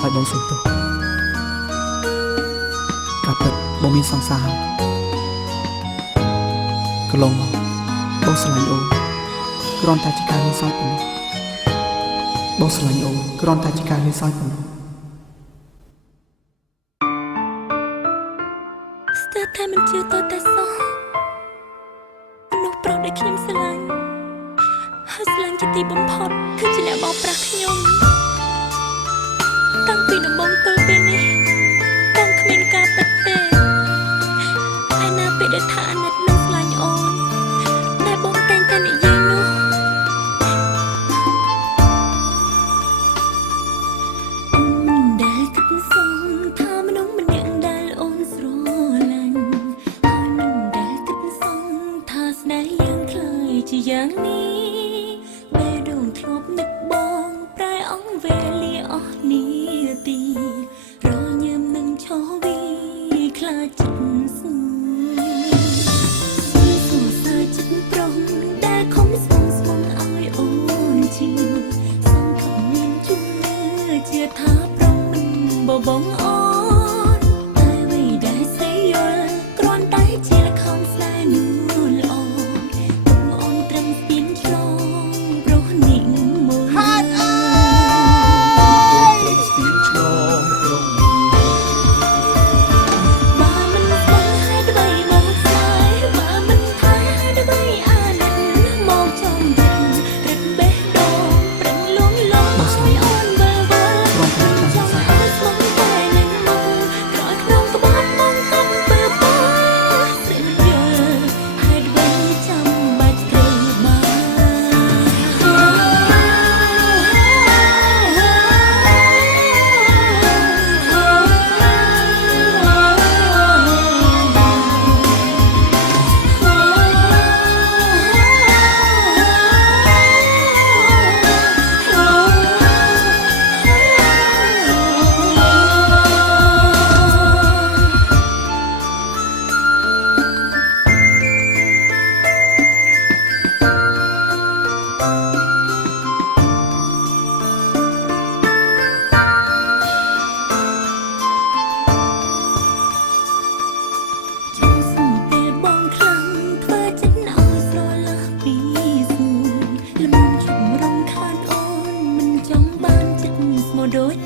ឲ្យបងសុំទោសការពិតបងមានសង្សារកន្លងមកបងស្រឡាញ់អូនគ្រាន់តែជាការលេងសើចប៉ុណ្ណោះបងស្រឡាញ់អូនគ្រាន់តែជាការលេងសើចប៉ុណ្ណោះស្ទើរតែមិនជឿតតែសោះមនុស្សប្រុសដែលខ្ញុំស្រឡាញ់ហើយស្រឡាញ់ជាទីបំផុតគឺជាអ្នកបោកប្រាស់ខ្ញុំតាំងពីដំបូងទល់ពេលនេះបងគ្មានការពិតទេឯណាពេលដែលថាអាណិតនិងស្រឡាញ់អូនដែលបងតែងតែនិយាយនោះដែលគិតសងថាមនុស្សម្នាក់ដែលអូនស្រឡាញ់ហើយមិនដែលគិតសងថាស្នេហ៍យ៉ាងខ្លីជាយ៉ាងនេះពេលដងធ្លាប់នឹកបងប្រែអង្គវេលាអស់នាទីរញើមនឹងឈរវីខ្លាចចិត្តស្ងួនសួរសើចិត្តប្រុងដែលខំស្វងស្វងឲ្យអូនជឿសងខំមានជំនឿជាថាប្រុងមិនបបងអូនតែអ្វីដែលស្រីយល់គ្រាន់តែជាល្ខោនស្នេហ៍នួនល្អអូនត្រឹមស្ពានឆ្លងព្រោះនិមន្តហាត់អើយស្ពានឆ្លងព្រោះបើមិនបងហើយអ្វីមកស្លាយបើមិនថាហើយអ្វីអាណិតមកចំចិត្តរឹតបេះដូងប្រឹងលួងលោមឲ្យអូនមើលមើលចង់ឲ្យស្មងតែនឹងមកក្រោយក្នុងក្បត់មកកំពើពោស្រីយល់ហើយអ្វីចាំបាច់ត្រូវបានដូច